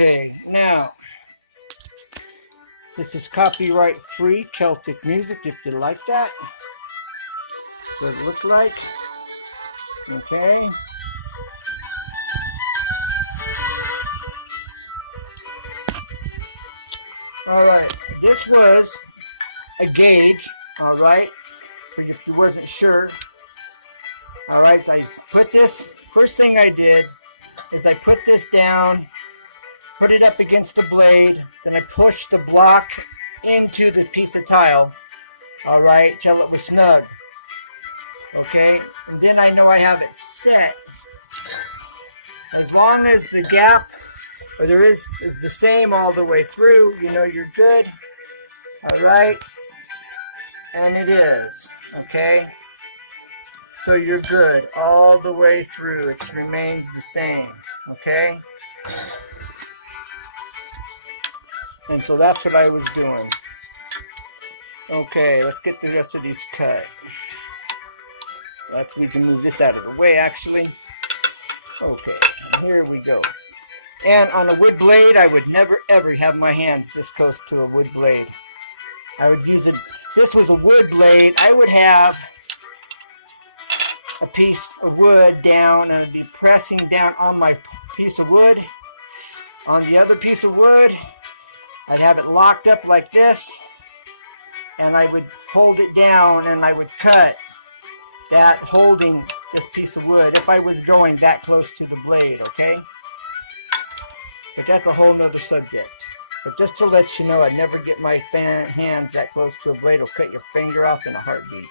Okay, now, this is copyright free Celtic music if you like that. That's what it looks like. Okay. Alright, this was a gauge, alright, for you if you wasn't sure. Alright, so I put this, first thing I did is I put this down, put it up against the blade, then I pushed the block into the piece of tile, alright, till it was snug. Okay, and then I know I have it set. As long as the gap, or there is the same all the way through, you know you're good. Alright, and it is, okay? So you're good all the way through. It remains the same, okay? And so that's what I was doing. Okay, let's get the rest of these cut. We can move this out of the way, actually. Okay, and here we go. And on a wood blade, I would never ever have my hands this close to a wood blade. I would use it, this was a wood blade, I would have a piece of wood down, I'd be pressing down on my piece of wood. On the other piece of wood, I'd have it locked up like this, and I would hold it down and I would cut that holding this piece of wood if I was going that close to the blade, okay? But that's a whole nother subject. But just to let you know, I'd never get my hands that close to a blade. It'll cut your finger off in a heartbeat.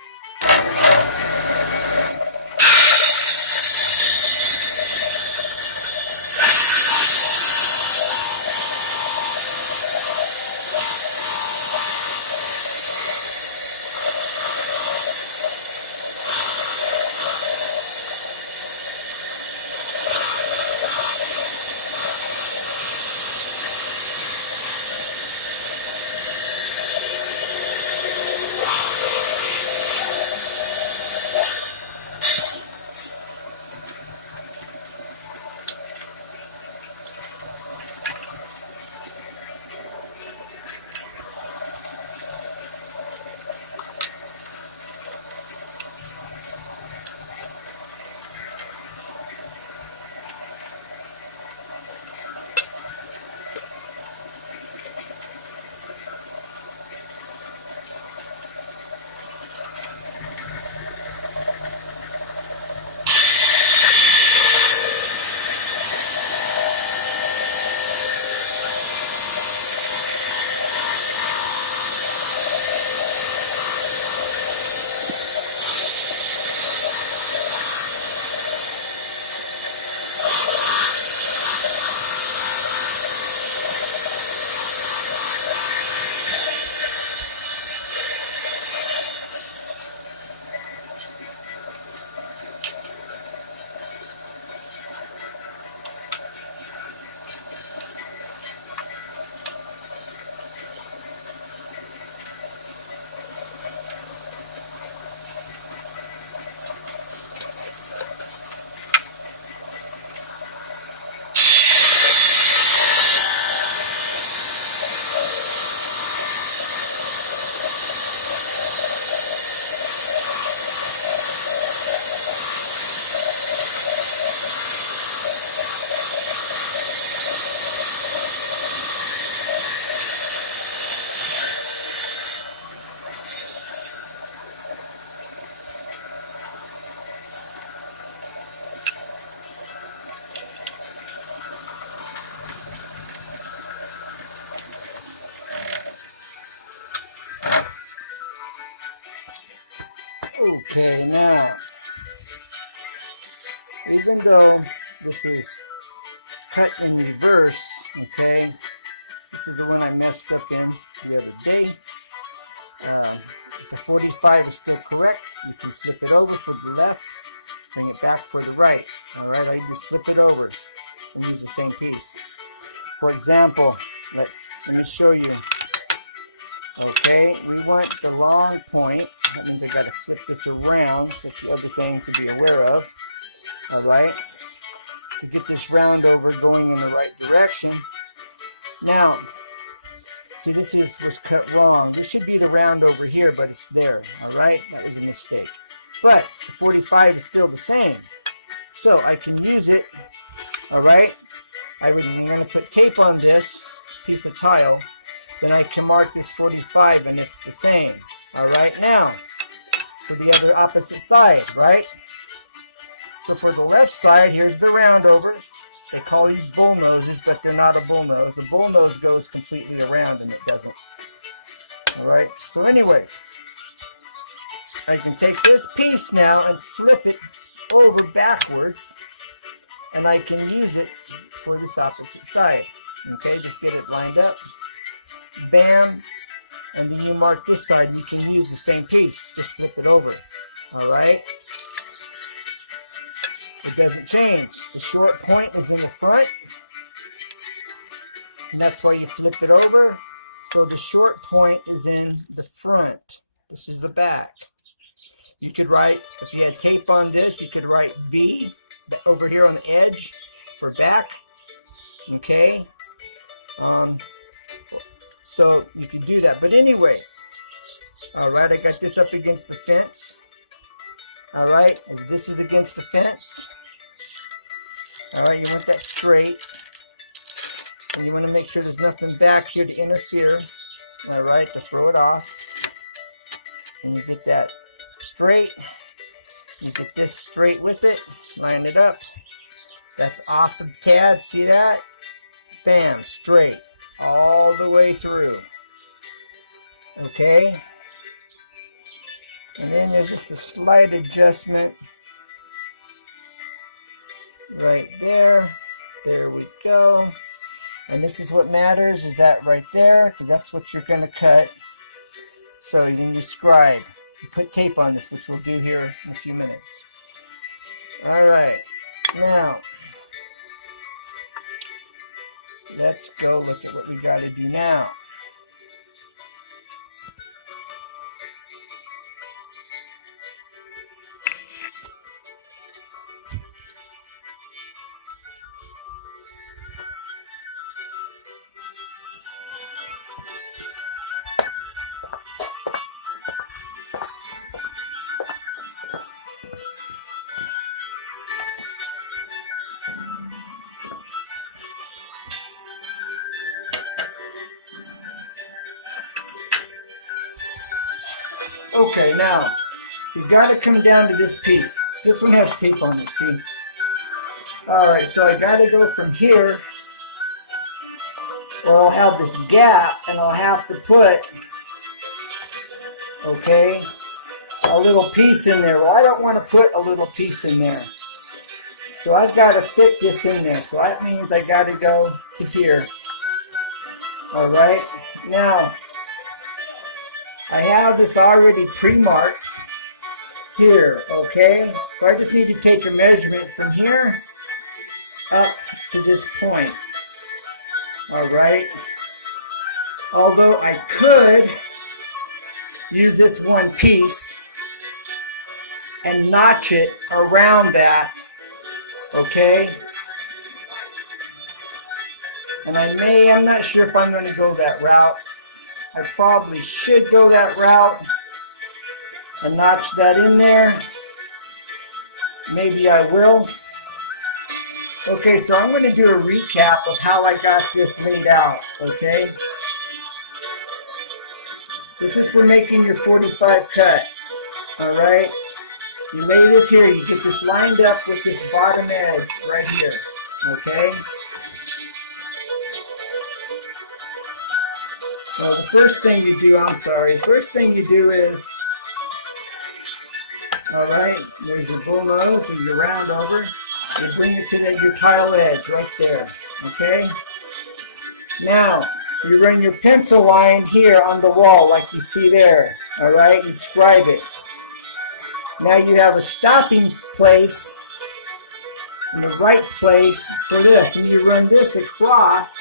Okay, now, even though this is cut in reverse, okay, this is the one I messed up in the other day. The 45 is still correct. You can flip it over for the left, bring it back for the right. Alright, I just flip it over and use the same piece. For example, let me show you. Okay, we want the long point. That means I got to flip this around. That's the other thing to be aware of. Alright, to get this round over going in the right direction, Now, see, this was cut wrong. This should be the round over here, but it's there. All right, that was a mistake. But the 45 is still the same, so I can use it. All right, I'm going to put tape on this piece of tile. Then I can mark this 45, and it's the same. All right, now for the other opposite side, right? So for the left side, here's the round over. They call these bull noses, but they're not a bull nose. The bull nose goes completely around, and it doesn't. All right. So, anyways, I can take this piece now and flip it over backwards, and I can use it for this opposite side. Okay, just get it lined up. Bam. And then you mark this side. You can use the same piece. Just flip it over. All right. It doesn't change. The short point is in the front, and that's why you flip it over. So the short point is in the front. This is the back. You could write, if you had tape on this, you could write B over here on the edge for back. Okay. So you can do that. But anyways, all right, I got this up against the fence. All right, and this is against the fence. All right, you want that straight. And you want to make sure there's nothing back here to interfere. All right, to throw it off. And you get that straight. You get this straight with it. Line it up. That's awesome, Tad. See that? Bam, straight. All the way through. Okay? And then there's just a slight adjustment right there. There we go. And this is what matters, is that right there, because that's what you're going to cut. So then you scribe. You put tape on this, which we'll do here in a few minutes. All right. Now, let's go look at what we got to do now. Okay, now, you got to come down to this piece. This one has tape on it, see? Alright, so I got to go from here, or I'll have this gap, and I'll have to put, okay, a little piece in there. Well, I don't want to put a little piece in there. So I've got to fit this in there. So that means I got to go to here. Alright, now, I have this already pre-marked here, okay? So I just need to take a measurement from here up to this point, all right? Although I could use this one piece and notch it around that, okay? And I'm not sure if I'm going to go that route. I probably should go that route and notch that in there. Maybe I will. Okay, so I'm going to do a recap of how I got this laid out, okay? This is for making your 45 cut, all right? You lay this here, you get this lined up with this bottom edge right here, okay? Well, the first thing you do, first thing you do is, all right, there's your bull nose and your round over. You bring it to your tile edge right there, okay? Now, you run your pencil line here on the wall like you see there, all right? You scribe it. Now you have a stopping place and the right place for this. And you run this across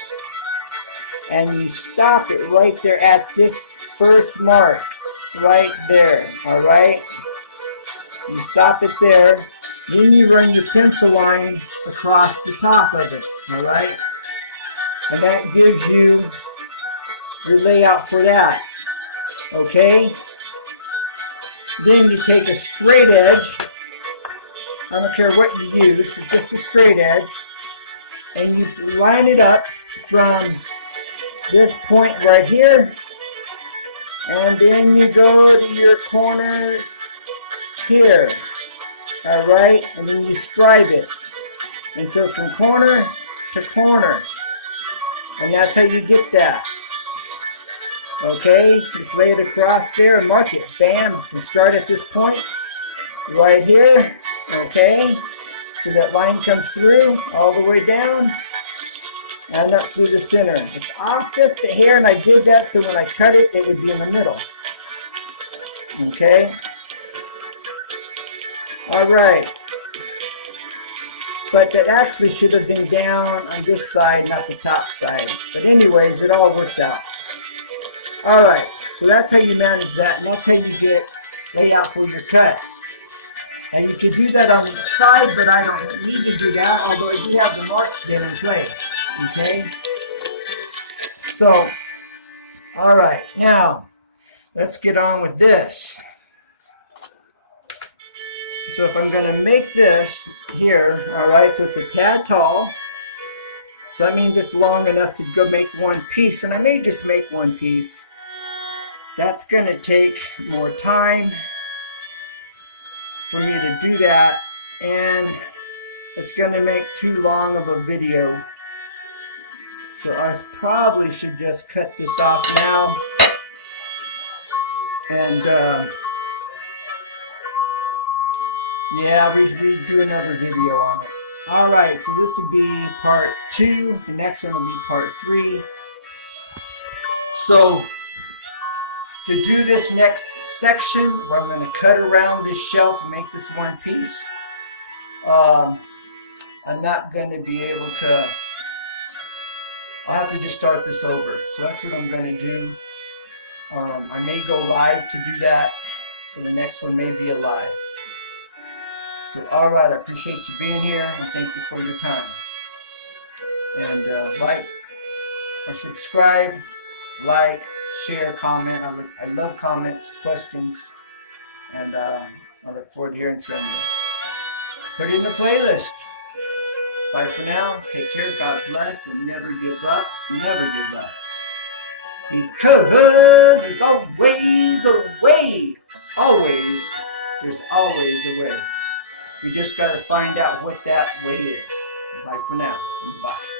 and you stop it right there at this first mark, right there, all right? You stop it there, then you run your pencil line across the top of it, all right? And that gives you your layout for that. Okay? Then you take a straight edge. I don't care what you use, it's just a straight edge. And you line it up from this point right here. And then you go to your corner here. Alright? And then you scribe it. And so from corner to corner. And that's how you get that. Okay? Just lay it across there and mark it. Bam! You can start at this point right here. Okay? So that line comes through all the way down and up through the center. It's off just a hair, and I did that so when I cut it, it would be in the middle. Okay? Alright. But that actually should have been down on this side, not the top side. But anyways, it all works out. Alright, so that's how you manage that, and that's how you get layout for your cut. And you can do that on the side, but I don't need to do that, although I do have the marks there in place. Okay? So, alright, now, let's get on with this. So if I'm going to make this here, alright, so it's a tad tall. So that means it's long enough to go make one piece, and I may just make one piece. That's going to take more time for me to do that, and it's going to make too long of a video. So I probably should just cut this off now and yeah, we do another video on it. Alright, so this will be part 2. The next one will be part 3. So to do this next section where I'm going to cut around this shelf and make this one piece, I'm not going to be able to, I'll have to just start this over. So that's what I'm going to do. I may go live to do that, so the next one may be a live. So alright, I appreciate you being here, and thank you for your time. And like or subscribe, like, share, comment. I love comments, questions, and I look forward to hearing from you. Put it in the playlist. Bye for now. Take care. God bless, and never give up. Never give up. Because there's always a way. Always. There's always a way. We just got to find out what that way is. Bye for now. Bye.